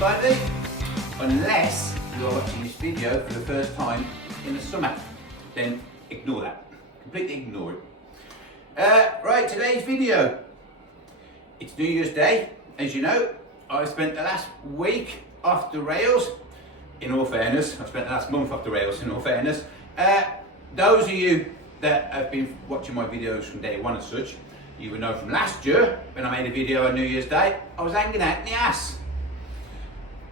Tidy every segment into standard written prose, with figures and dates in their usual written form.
everybody, unless you're watching this video for the first time in the summer, then ignore that, completely ignore it. Right, today's video, it's New Year's Day. As you know, I spent the last week off the rails. In all fairness, I spent the last month off the rails, in all fairness. Those of you that have been watching my videos from day one and such, you will know from last year, when I made a video on New Year's Day, I was hanging out in the ass.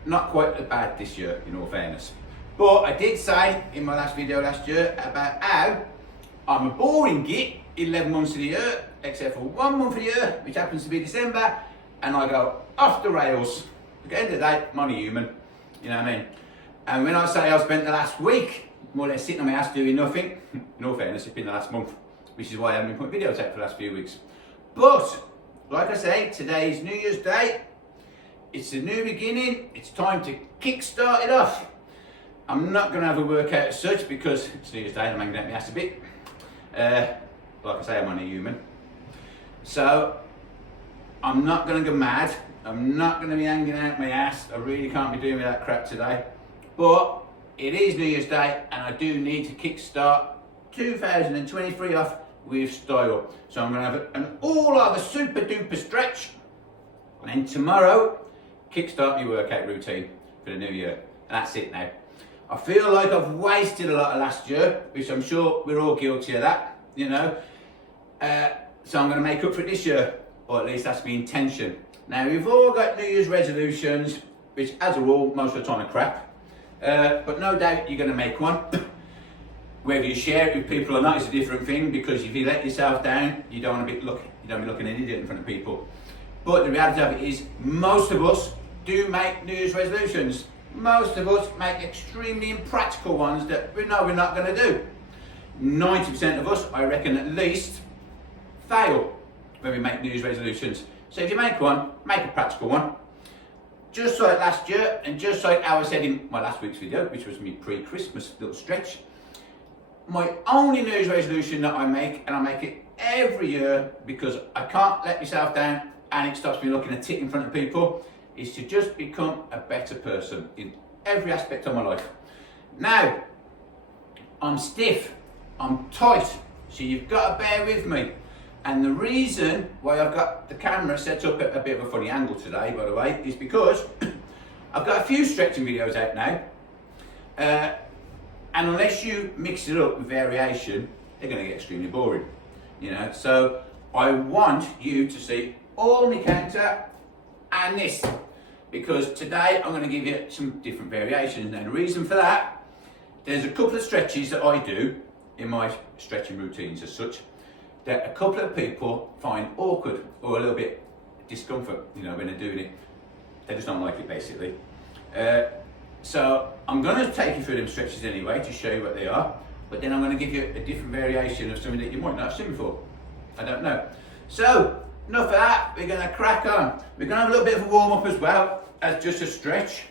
Not quite as bad this year, in all fairness. But I did say in my last video last year about how I'm a boring git 11 months of the year, except for 1 month of the year, which happens to be December, and I go off the rails. At the end of the day, I'm only human, you know what I mean? And when I say I spent the last week more or less sitting on my ass doing nothing, in all fairness, it's been the last month, which is why I haven't been putting videos out for the last few weeks. But, like I say, today is New Year's Day. It's a new beginning. It's time to kick-start it off. I'm not going to have a workout as such because it's New Year's Day and I'm hanging out my ass a bit. Like I say, I'm only human. So, I'm not going to go mad. I'm not going to be hanging out my ass. I really can't be doing that crap today. But it is New Year's Day and I do need to kickstart 2023 off with style. So I'm going to have an all-over super duper stretch, and then tomorrow kickstart my workout routine for the new year. And that's it now. I feel like I've wasted a lot of last year, which I'm sure we're all guilty of that, you know. So I'm going to make up for it this year, or at least that's my intention. Now we've all got New Year's resolutions, which as a rule most of the time are crap. But no doubt you're going to make one. Whether you share it with people or not is a different thing, because if you let yourself down, you don't want to be looking an idiot in front of people. But the reality of it is, most of us do make New Year's resolutions. Most of us make extremely impractical ones that we know we're not going to do. 90% of us, I reckon at least, fail when we make New Year's resolutions. So if you make one, make a practical one. Just like last year, and just like I said in my last week's video, which was my pre-Christmas little stretch, my only New Year's resolution that I make, and I make it every year because I can't let myself down and it stops me looking a tit in front of people, is to just become a better person in every aspect of my life. Now, I'm stiff, I'm tight, so you've got to bear with me. And the reason why I've got the camera set up at a bit of a funny angle today, by the way, is because I've got a few stretching videos out now. And unless you mix it up with variation, they're going to get extremely boring, you know. So I want you to see all my counter and this, because today I'm going to give you some different variations. Now the reason for that, there's a couple of stretches that I do in my stretching routines as such, that a couple of people find awkward or a little bit discomfort, you know, when they're doing it. They just don't like it, basically. So I'm going to take you through them stretches anyway to show you what they are, but then I'm going to give you a different variation of something that you might not have seen before. I don't know. So enough of that, we're going to crack on. We're going to have a little bit of a warm up as well, as just a stretch,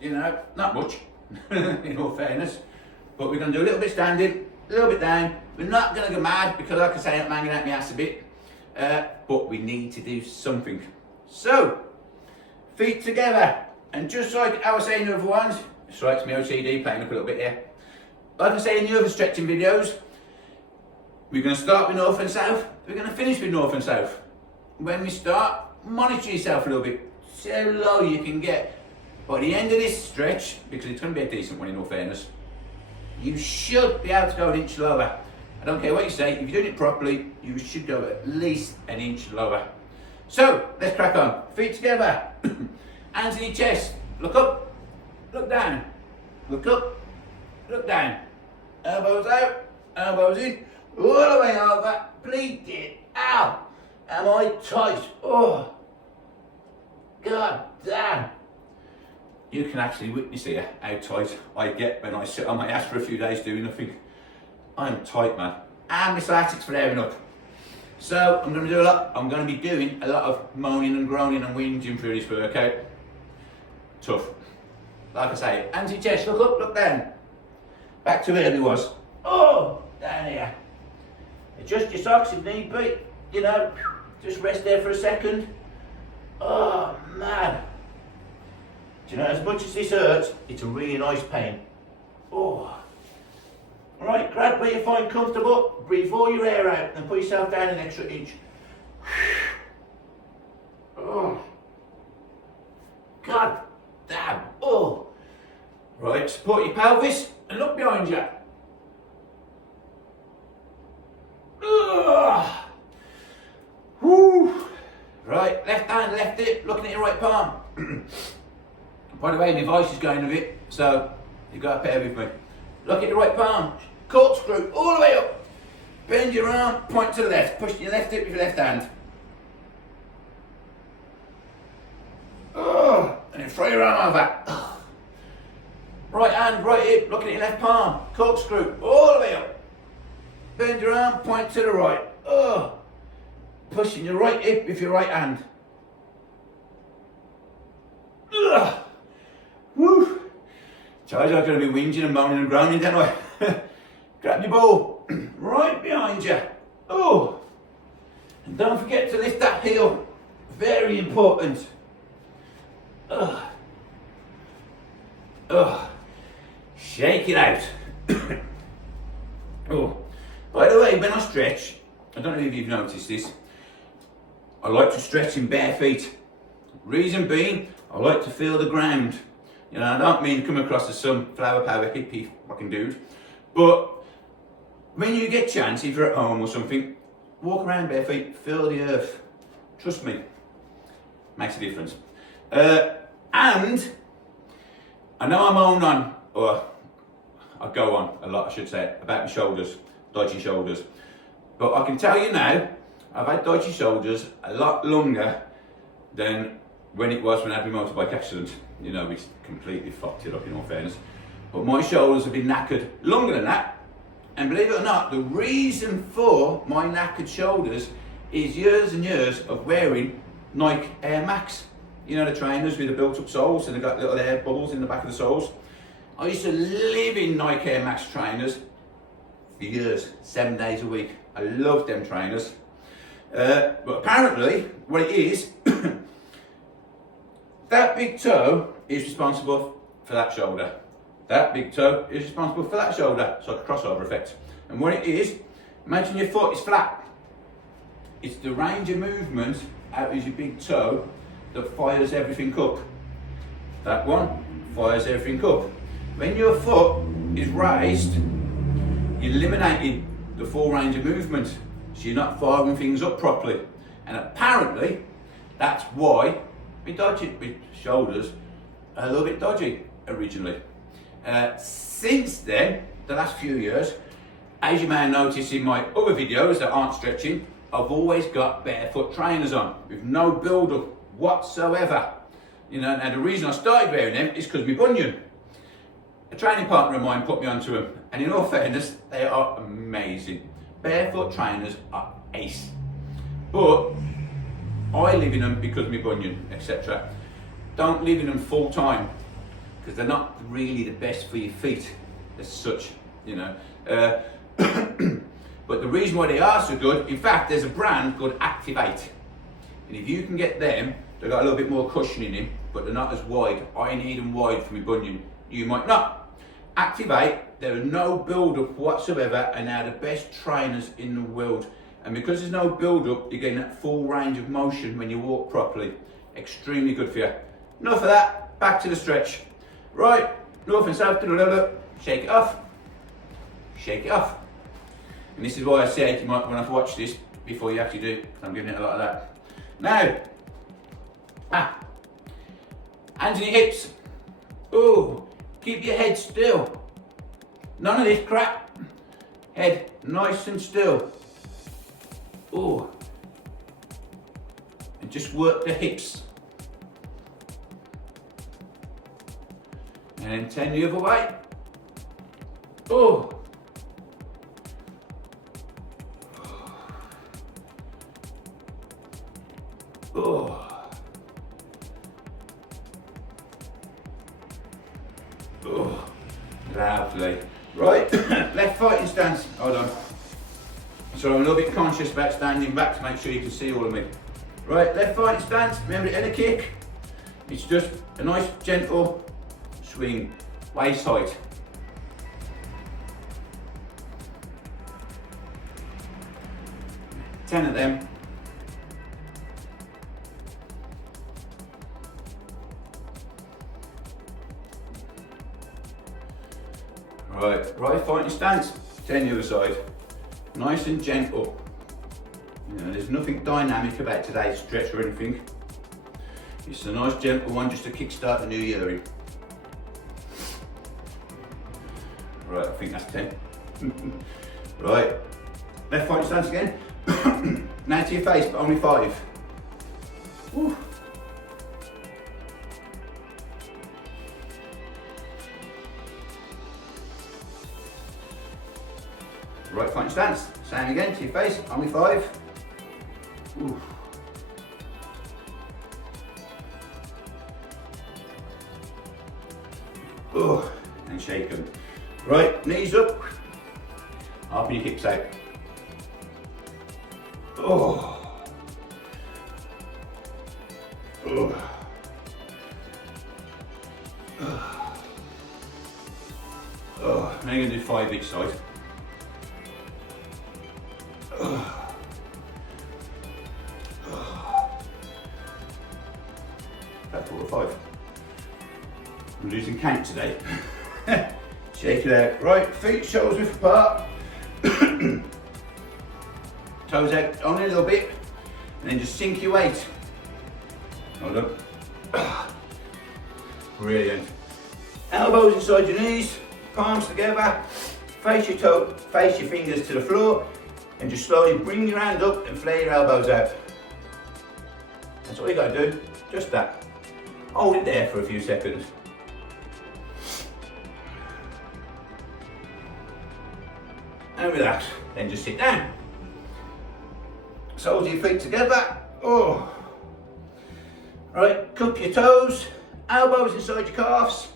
you know, not much, in all fairness, but we're going to do a little bit standing, a little bit down. We're not going to go mad because, like I say, I'm hanging out my ass a bit, but we need to do something. So, feet together. And just like I was saying in the other ones, strikes me OCD playing up a little bit here. Like I say in the other stretching videos, we're going to start with north and south, we're going to finish with north and south. When we start, monitor yourself a little bit, see how low you can get. By the end of this stretch, because it's going to be a decent one in all fairness, you should be able to go an inch lower. I don't care what you say, if you're doing it properly, you should go at least an inch lower. So, let's crack on. Feet together. Hands in your chest, look up, look down, look up, look down. Elbows out, elbows in, all the way over, bleed it out. Am I tight? Oh, God damn. You can actually witness here how tight I get when I sit on my ass for a few days doing nothing. I'm tight, man. And my sciatic's flaring up. So I'm going to be doing a lot of moaning and groaning and whinging through this workout. Tough. Like I say, hands in your chest, look up, look down. Back to where we was. Oh, down here. Adjust your socks if need be, you know, just rest there for a second. Oh, man. Do you know, as much as this hurts, it's a really nice pain. Oh. Alright, grab where you find comfortable, breathe all your air out and put yourself down an extra inch. Oh. God damn. Oh. Right, support your pelvis and look behind you. Ugh. Woo. Right, left hand, left hip, looking at your right palm. By the way, my voice is going a bit, so you've got to bear with me. Look at your right palm, corkscrew all the way up. Bend your arm, point to the left, push your left hip with your left hand. And then throw your arm over. Right hand, right hip, looking at your left palm, corkscrew all the way up. Bend your arm, point to the right. Pushing your right hip with your right hand. Woo! Charge, I'm going to be whinging and moaning and groaning, don't I? Grab your ball right behind you. Oh! And don't forget to lift that heel. Very important. Shake it out. Oh. By the way, when I stretch, I don't know if you've noticed this, I like to stretch in bare feet. Reason being, I like to feel the ground. You know, I don't mean to come across as some flower power hippie fucking dude, but when you get a chance, if you're at home or something, walk around bare feet, feel the earth. Trust me, makes a difference. And I know I'm on, or I go on a lot, I should say, about my shoulders, dodgy shoulders. But I can tell you now, I've had dodgy shoulders a lot longer than when it was when I had my motorbike accident. You know, we completely fucked it up in all fairness. But my shoulders have been knackered longer than that. And believe it or not, the reason for my knackered shoulders is years and years of wearing Nike Air Max. You know, the trainers with the built up soles and they've got little air bubbles in the back of the soles. I used to live in Nike Air Max trainers for years, 7 days a week. I loved them trainers. But apparently, what it is, that big toe is responsible for that shoulder. That big toe is responsible for that shoulder. It's like a crossover effect. And what it is, imagine your foot is flat. It's the range of movement out of your big toe that fires everything up. That one fires everything up. When your foot is raised, you're eliminating the full range of movement. So you're not firing things up properly. And apparently, that's why my shoulders are a little bit dodgy originally. Since then, the last few years, as you may have noticed in my other videos that aren't stretching, I've always got barefoot trainers on with no build-up whatsoever. You know, and the reason I started wearing them is because my bunion. A training partner of mine put me onto them, and in all fairness, they are amazing. Barefoot trainers are ace. But I live in them because of my bunion, etc. Don't live in them full time, because they're not really the best for your feet as such, you know. But the reason why they are so good, in fact, there's a brand called Activate. And if you can get them, they've got a little bit more cushion in them, but they're not as wide. I need them wide for my bunion. You might not. Activate, there are no build-up whatsoever, and they're the best trainers in the world. And because there's no build-up, you're getting that full range of motion when you walk properly. Extremely good for you. Enough of that, back to the stretch. Right, north and south, shake it off. Shake it off. And this is why I said you might want to watch this before you actually do it. I'm giving it a lot of that. Now, hands on your hips. Oh, keep your head still. None of this crap. Head nice and still. Oh, and just work the hips. And then turn the other way. Oh. Oh. Oh. Lovely. Right, left fighting stance. Hold on. So I'm a little bit conscious about standing back to make sure you can see all of me. Right, left fighting stance. Remember to end a kick. It's just a nice gentle swing, waist height. Ten of them. Right fighting stance, 10 the other side. Nice and gentle. You know, there's nothing dynamic about today's stretch or anything. It's a nice gentle one just to kickstart the new year in. Right, I think that's 10. Right, left fighting stance again. Now to your face, but only 5. Woo. Right fighting stance, same again, to your face, only 5. Ooh. Oh, and shake them. Right, knees up, up your hips out. Oh. Oh. Oh. Now you're going to do 5 each side. That's 4 or 5. I'm losing count today. Shake it out. Right, feet, shoulders width apart. Toes out only a little bit. And then just sink your weight. Hold up. Brilliant. Elbows inside your knees, palms together. Face your fingers to the floor. And just slowly bring your hand up and flare your elbows out. That's all you got to do, just that. Hold it there for a few seconds. And relax, then just sit down. Soles of your feet together. Oh. Right, cup your toes, elbows inside your calves.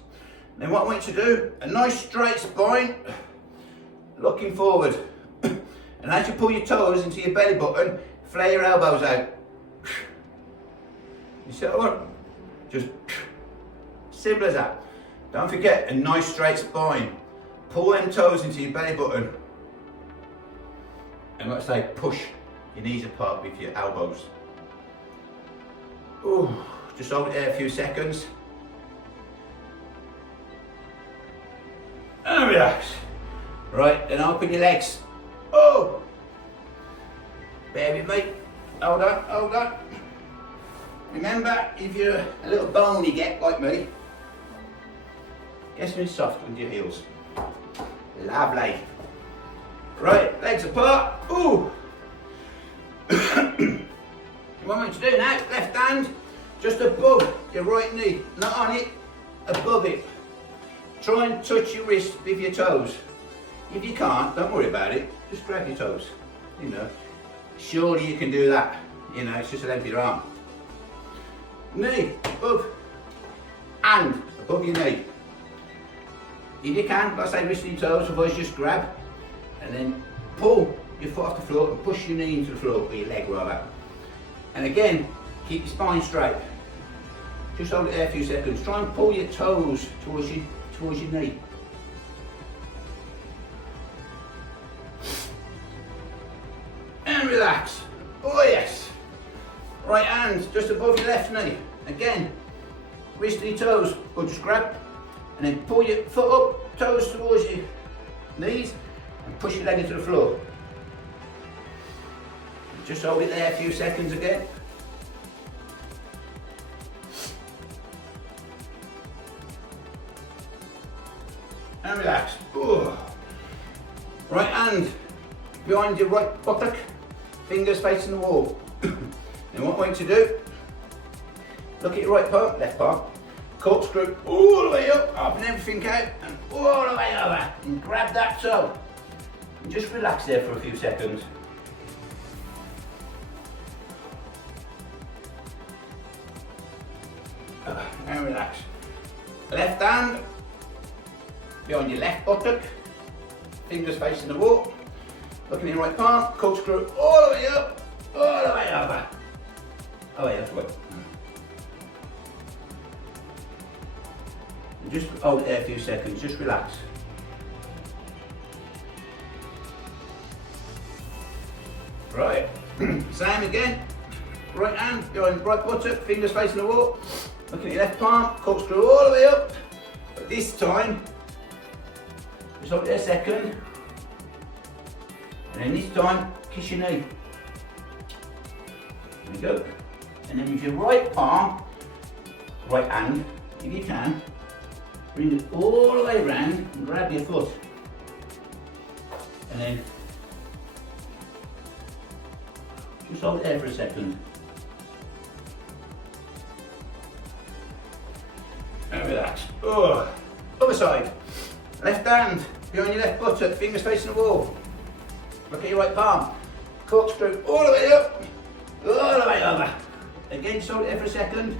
Then what I want you to do, a nice straight spine, looking forward. And as you pull your toes into your belly button, flare your elbows out. You see that one? Just simple as that. Don't forget, a nice straight spine. Pull them toes into your belly button. And like I say, push your knees apart with your elbows. Ooh, just hold it there a few seconds. And relax. Right, then open your legs. Oh! Bear with me. Hold on, hold on. Remember, if you're a little bony get like me, get something soft with your heels. Lovely. Right, legs apart. Ooh! What I want you to do now, left hand just above your right knee, not on it, above it. Try and touch your wrist with your toes. If you can't, don't worry about it, just grab your toes, you know. Surely you can do that, you know, it's just a length of your arm. Knee above, and above your knee. If you can, like I say, wrist and your toes, otherwise just grab, and then pull your foot off the floor and push your knee into the floor, or your leg rather. And again, keep your spine straight. Just hold it there a few seconds. Try and pull your toes towards your knee. And relax. Oh yes. Right hand just above your left knee. Again, wrist and your toes, or just grab, and then pull your foot up, toes towards your knees, and push your leg into the floor. Just hold it there a few seconds again. And relax. Ooh. Right hand behind your right buttock, fingers facing the wall. Then what I want you to do, look at your right palm, left palm, corkscrew all the way up, open everything out, and all the way over, and grab that toe. And just relax there for a few seconds. And relax. Left hand behind your left buttock, fingers facing the wall, looking at your right palm, corkscrew all the way up, all the way over. Oh wait, that's right. Just hold it there a few seconds, just relax. Right, same again. Right hand behind right buttock, fingers facing the wall. Looking at your left palm, corkscrew all the way up. But this time, just hold it there a second. And then this time, kiss your knee. There we go. And then with your right palm, right hand, if you can, bring it all the way around and grab your foot. And then just hold it there for a second. And relax. Oh. Other side. Left hand behind your left buttock, fingers facing the wall. Look at your right palm. Corkscrew all the way up, all the way over. Again, just hold it there for a second.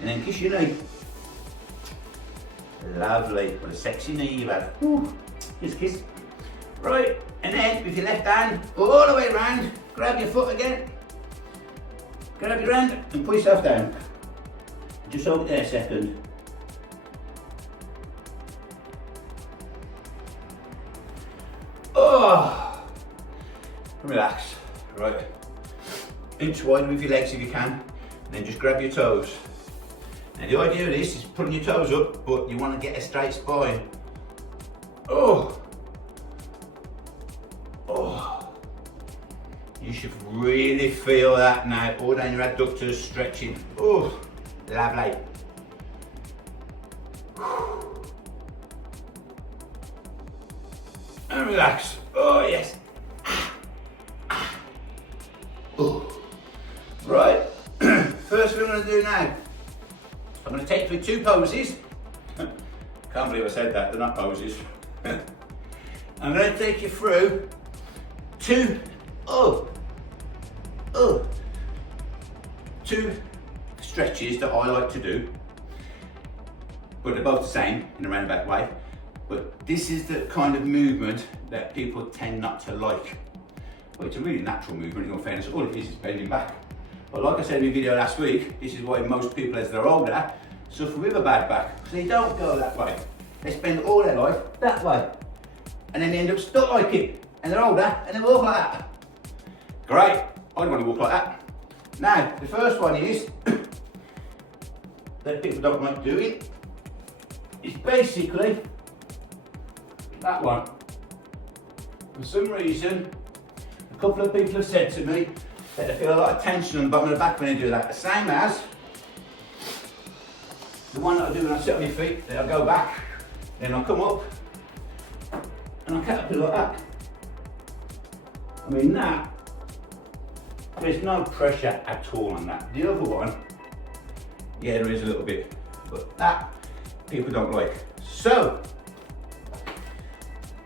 And then kiss your knee. Lovely. What a sexy knee you've had. Ooh. Kiss, kiss. Right, and then with your left hand, all the way around, grab your foot again. Grab your hand and push yourself down. Just hold it there a second. Oh! Relax. Right. Inch wide with your legs if you can. And then just grab your toes. Now the idea of this is putting your toes up, but you want to get a straight spine. Oh! Oh! You should really feel that now, all down your adductors stretching. Oh! Lovely. And relax. Oh yes. Oh. Right. First thing I'm going to do now, I'm going to take you through two poses. Can't believe I said that, they're not poses. I'm going to take you through two stretches that I like to do, but they're both the same in a roundabout way. But this is the kind of movement that people tend not to like. Well, it's a really natural movement, in all fairness. All it is bending back. But like I said in my video last week, this is why most people as they're older suffer with a bad back. So they don't go that way. They spend all their life that way. And then they end up stuck like it. And they're older and they walk like that. Great, I don't want to walk like that. Now, the first one is, that people don't like doing, is basically that one. For some reason, a couple of people have said to me that they feel a lot of tension on the bottom of the back when they do that. The same as the one that I do when I sit on my feet, then I go back, then I come up, and I caterpillar like that. I mean that, there's no pressure at all on that. The other one, yeah, there is a little bit, but that people don't like. So,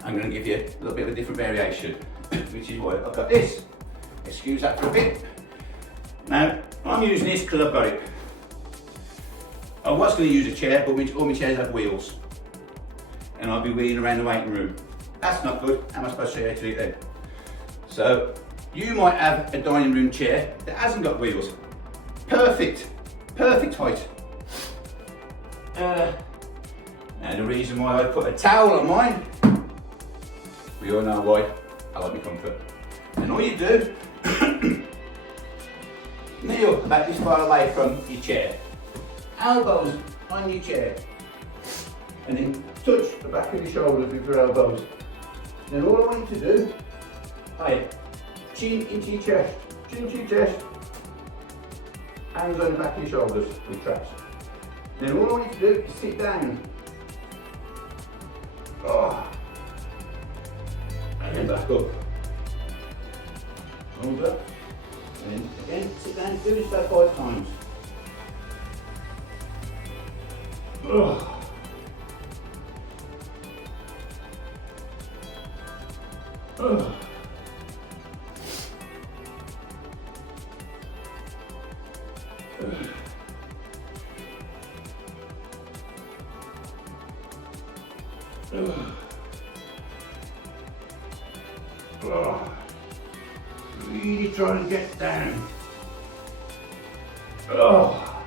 I'm going to give you a little bit of a different variation, which is why I've got this. Excuse that for a bit. Now, I'm using this because I've got it. I was going to use a chair, but all my chairs have wheels. And I'll be wheeling around the waiting room. That's not good. How am I supposed to show you how to do it then? So, you might have a dining room chair that hasn't got wheels. Perfect. Perfect height. Now, the reason why I put a towel on mine, we all know why. I like my comfort. And all you do, kneel about this far away from your chair. Elbows on your chair. And then touch the back of your shoulders with your elbows. Then all I want you to do, chin into your chest, chin to your chest, hands on the back of your shoulders with traps. Then all I want you to do is sit down. Oh. And then back up. Hold up. And then again, sit down, do this about 5 times. Oh. Oh. Oh. Really try and get down. Oh.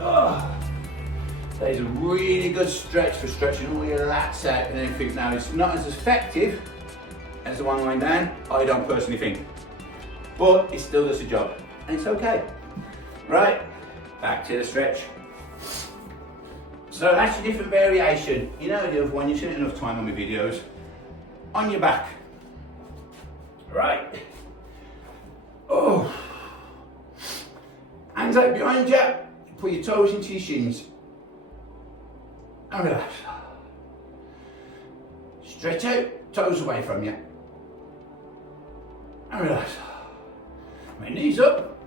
Oh. That is a really good stretch for stretching all your lats out and everything. Now, it's not as effective as the one lying down, I don't personally think, but it still does the job, and it's okay. Right, back to the stretch. So that's a different variation. You know the other one, you've seen it enough time on my videos. On your back. Right. Oh. Hands out behind you, put your toes into your shins. And relax. Stretch out, toes away from you. And relax. My knees up.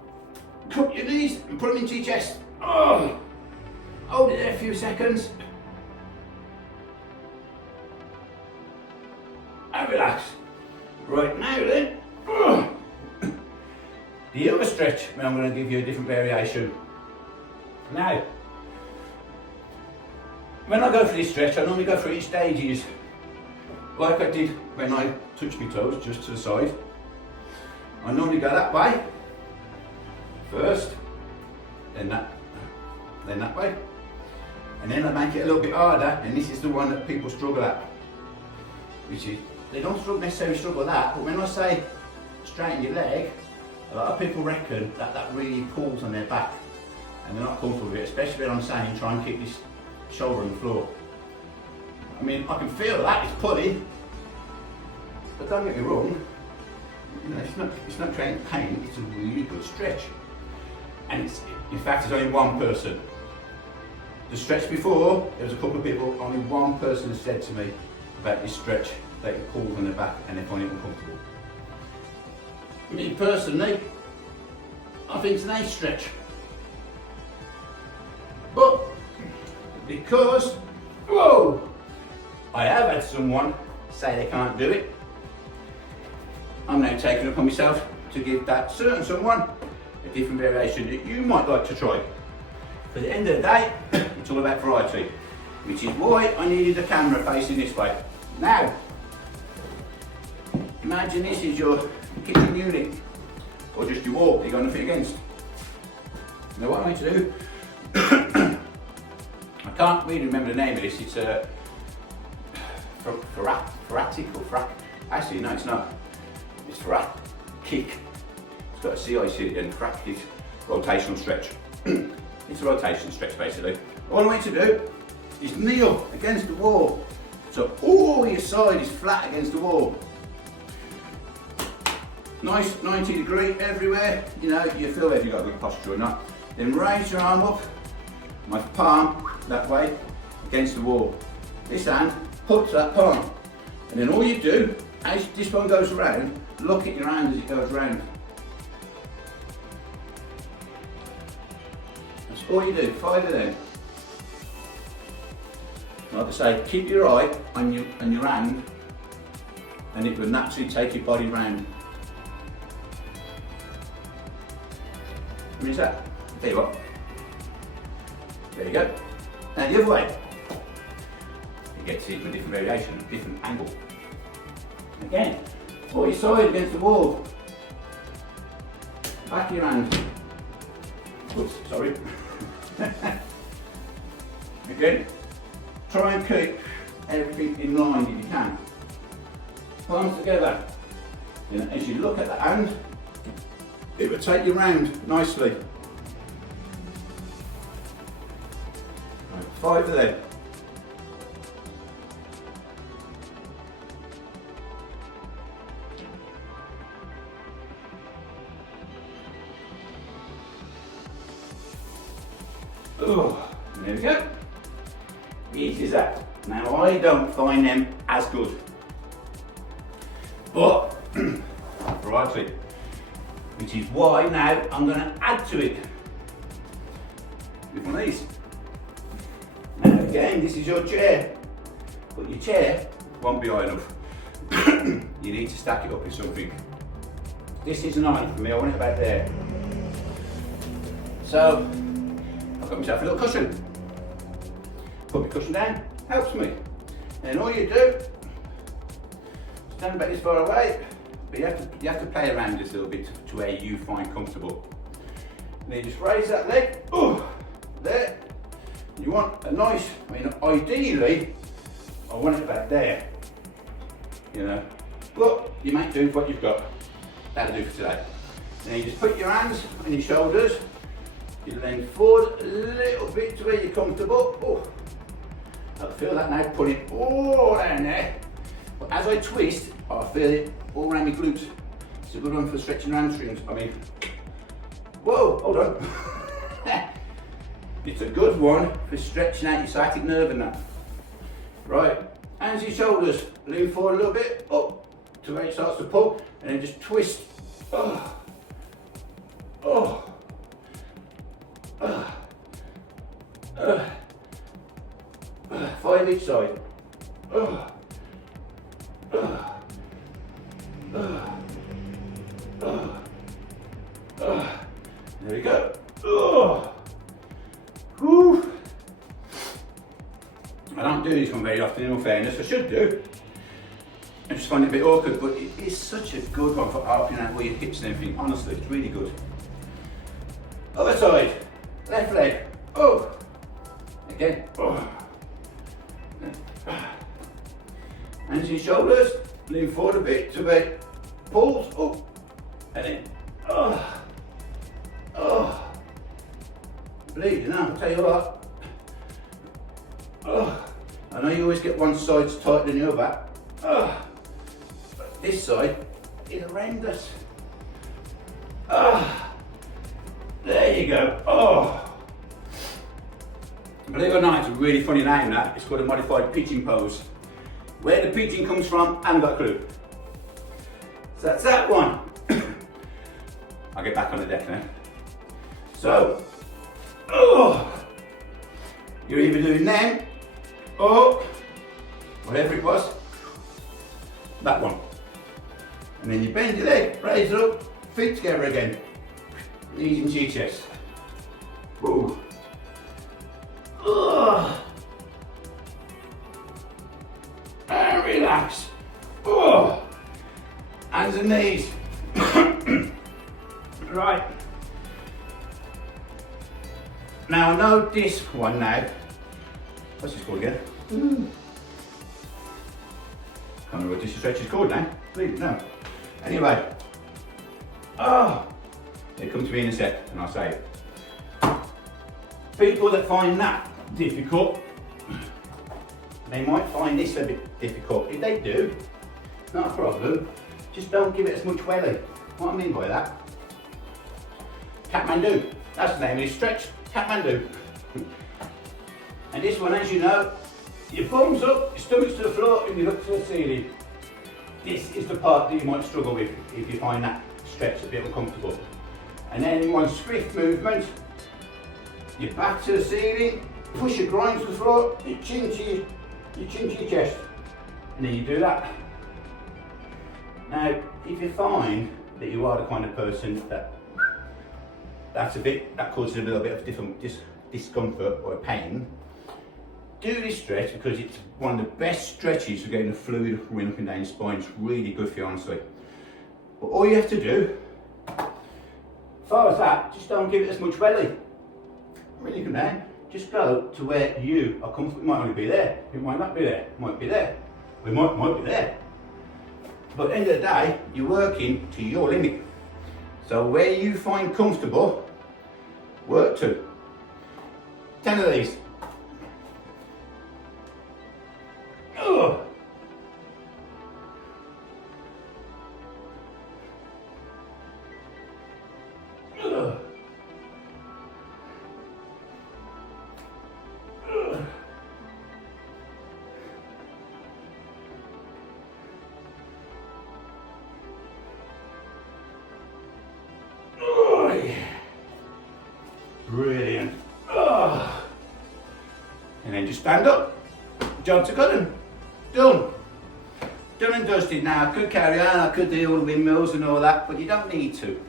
Cup your knees and put them into your chest. Oh. Hold it there a few seconds. And relax. Right now then. The other stretch, I'm going to give you a different variation. Now, when I go for this stretch, I normally go through each stages, like I did when I touched my toes, just to the side. I normally go that way first, then that way, and then I make it a little bit harder, and this is the one that people struggle at, which is, they don't necessarily struggle at that, but when I say straighten your leg, a lot of people reckon that that really pulls on their back, and they're not comfortable with it, especially when I'm saying try and keep this shoulder on the floor. I mean, I can feel that it's pulling, but don't get me wrong, you know, it's not creating pain, it's a really good stretch. And it's, in fact, there's only one person. The stretch before, there was a couple of people, only one person has said to me about this stretch that it pulls on their back and they find it uncomfortable. Me personally, I think it's a nice stretch. But because, whoa, I have had someone say they can't do it, I'm now taking it upon myself to give that certain someone a different variation that you might like to try. But at the end of the day, it's all about variety, which is why I needed the camera facing this way. Now, imagine this is your kitchen unit, or just your wall that you've got nothing against. Now what I need to do, I can't really remember the name of this, it's a Ferratic or frac, actually no it's not, it's Ferratic. It's got a CIC and Ferratic rotational stretch. It's a rotation stretch basically. All I need to do is kneel against the wall, so all your side is flat against the wall. Nice 90 degree everywhere, you know, you feel whether you've got good posture or not. Then raise your arm up, my palm that way, against the wall. This hand puts that palm. And then all you do, as this one goes around, look at your hand as it goes round. That's all you do, 5 of them. Like I say, keep your eye on your hand, and it will naturally take your body round. How many is that? I'll tell you what. There you go. Now the other way. You get to see it from a different variation, a different angle. Again, pull your side against the wall. Back of your hand. Oops, sorry. Again, try and keep everything in line if you can. Palms together. And as you look at the hand, it will take you round nicely. Right, 5 of them. Oh, there we go. Easy as that. Now I don't find them as good, but variety, which is why now I'm going to add to it with one of these. Now again, this is your chair, but your chair won't be high enough. You need to stack it up with something. This is 9 for me, I want it about there. So I've got myself a little cushion. Put my cushion down, helps me. And all you do, stand back this far away, but you have to play around this a little bit to where you find comfortable. And then you just raise that leg, there. You want a nice, I mean, ideally, I want it about there, you know. But you make do with what you've got. That'll do for today. And then you just put your hands on your shoulders. You lean forward a little bit to where you're comfortable. Oh, I feel that now, put it all down there. But as I twist, I feel it all around my glutes. It's a good one for stretching your hamstrings. I mean, whoa, hold on. It's a good one for stretching out your sciatic nerve and that. Right, hands on your shoulders, lean forward a little bit, up to where it starts to pull, and then just twist. Oh. Oh. 5 each side. There we go. Whew. I don't do this one very often, in all fairness. I should do. I just find it a bit awkward, but it is such a good one for helping out all your hips and everything. Honestly, it's really good. Other side, left leg. Oh, again. Oh. Hands on your shoulders, lean forward a bit to where it pulls up, and then bleeding now. I'll tell you what. I know you always get one side tighter than the other. But this side is horrendous. There you go. Believe it or not, it's a really funny name that. It's called a modified pigeon pose. Where the pigeon comes from, I haven't got a clue. So that's that one. I'll get back on the deck now. So, you're either doing them or whatever it was, that one. And then you bend your leg, raise it up, feet together again. Knees into your chest. Whoa. And relax. Hands and knees. Right. Now I know this one now. What's this called again? Can't remember what this stretch is called now. No. Anyway. They come to me in a sec and I'll say it. People that find that difficult, they might find this a bit difficult. If they do, not a problem. Just don't give it as much welly. What I mean by that? Kathmandu. That's the name of this stretch. Kathmandu. And this one, as you know, your thumbs up, your stomach's to the floor, and you look to the ceiling. This is the part that you might struggle with if you find that stretch a bit uncomfortable. And then in one swift movement, you're back to the ceiling, push your groin to the floor, your chin to your chest. And then you do that. Now, if you find that you are the kind of person that causes a little bit of different discomfort or pain, do this stretch because it's one of the best stretches for getting the fluid running up and down your spine. It's really good for you, honestly. But all you have to do, as far as that, just don't give it as much belly. Really come down, just go to where you are comfortable. It might only be there, it might not be there, it might be there, it might be there. But at the end of the day, you're working to your limit. So where you find comfortable, work to. 10 of these. Brilliant. And then just stand up. Job to good. Done. Done and dusted. Now I could carry on, I could do all the windmills and all that, but you don't need to.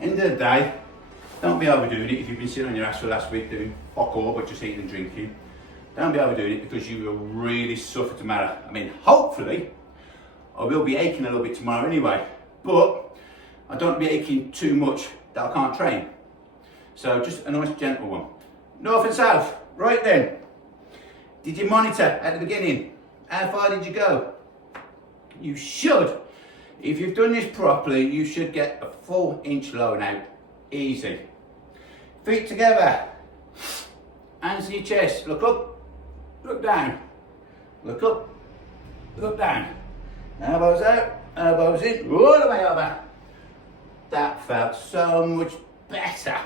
End of the day, don't be overdoing it if you've been sitting on your ass for last week doing fuck all but just eating and drinking. Don't be overdoing it because you will really suffer tomorrow. I mean, hopefully, I will be aching a little bit tomorrow anyway, but I don't be aching too much that I can't train. So just a nice gentle one. North and south. Right then. Did you monitor at the beginning? How far did you go? You should. If you've done this properly, you should get a full inch lower now. Easy. Feet together. Hands to your chest. Look up. Look down. Look up. Look down. Elbows out. Elbows in. All the way over. That felt so much better.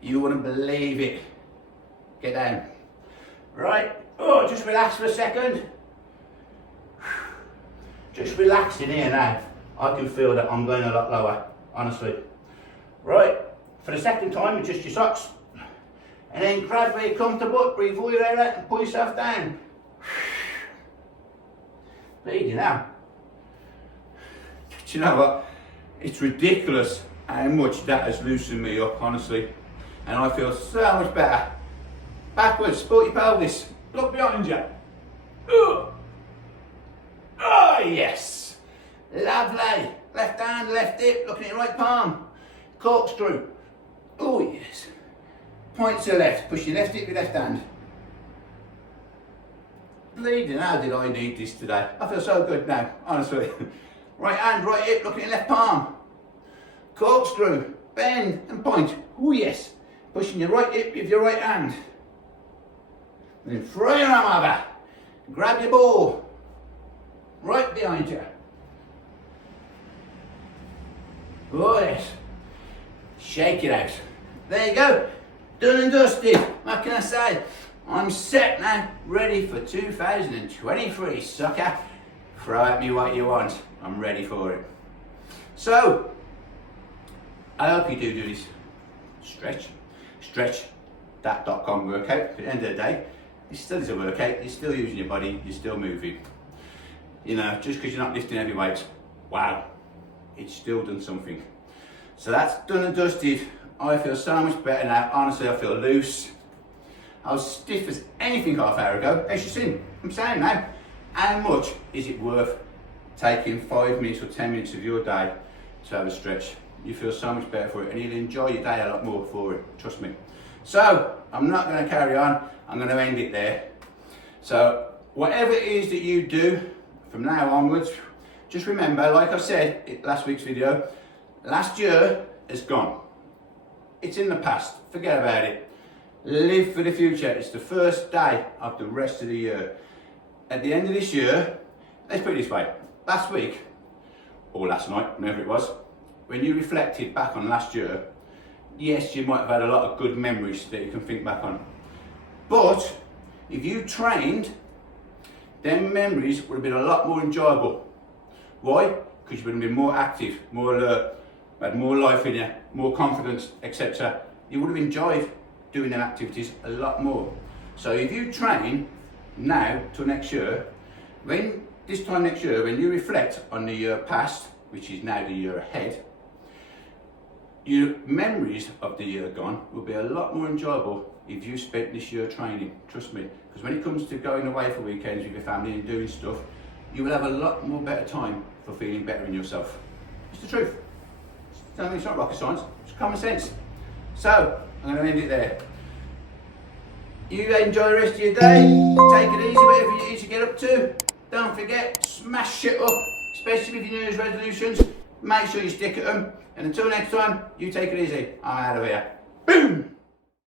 You wouldn't believe it. Get down. Right. Oh, just relax for a second. Just relaxing here now. I can feel that I'm going a lot lower, honestly. Right. For the second time, adjust your socks. And then grab where you're comfortable, breathe all your air out and pull yourself down. Bleeding now. Do you know what? It's ridiculous how much that has loosened me up, honestly. And I feel so much better. Backwards, support your pelvis. Look behind you. Oh, yes. Lovely. Left hand, left hip, looking at your right palm. Corkscrew. Oh, yes. Point to the left, push your left hip with your left hand. Bleeding, how did I need this today? I feel so good now, honestly. Right hand, right hip, looking at your left palm. Corkscrew, bend and point. Oh, yes. Pushing your right hip with your right hand. Then throw your arm over. Grab your ball. Right behind you. Oh yes. Shake it out. There you go. Done and dusted. What can I say? I'm set now. Ready for 2023, sucker. Throw at me what you want. I'm ready for it. So, I hope you do this. Stretch that.com workout. At the end of the day, it still is a workout. You're still using your body. You're still moving. You know, just because you're not lifting heavy weights, wow, it's still done something. So that's done and dusted. I feel so much better now. Honestly, I feel loose. I was stiff as anything half an hour ago. As you've seen, I'm saying now, how much is it worth taking 5 minutes or 10 minutes of your day to have a stretch? You feel so much better for it, and you'll enjoy your day a lot more for it, trust me. So, I'm not going to carry on. I'm going to end it there. So, whatever it is that you do from now onwards, just remember, like I said in last week's video, last year is gone. It's in the past. Forget about it. Live for the future. It's the first day of the rest of the year. At the end of this year, let's put it this way. Last week, or last night, whenever it was, when you reflected back on last year, yes, you might have had a lot of good memories that you can think back on. But if you trained, then memories would have been a lot more enjoyable. Why? Because you would have been more active, more alert, had more life in you, more confidence, etc. You would have enjoyed doing them activities a lot more. So if you train now till next year, when this time next year, when you reflect on the year past, which is now the year ahead, your memories of the year gone will be a lot more enjoyable if you spent this year training, trust me. Because when it comes to going away for weekends with your family and doing stuff, you will have a lot more better time for feeling better in yourself. It's the truth. It's not rocket science, it's common sense. So, I'm going to end it there. You enjoy the rest of your day, take it easy, whatever you need to get up to. Don't forget, smash shit up, especially with your New Year's resolutions. Make sure you stick at them. And until next time, you take it easy. I'm out of here. Boom!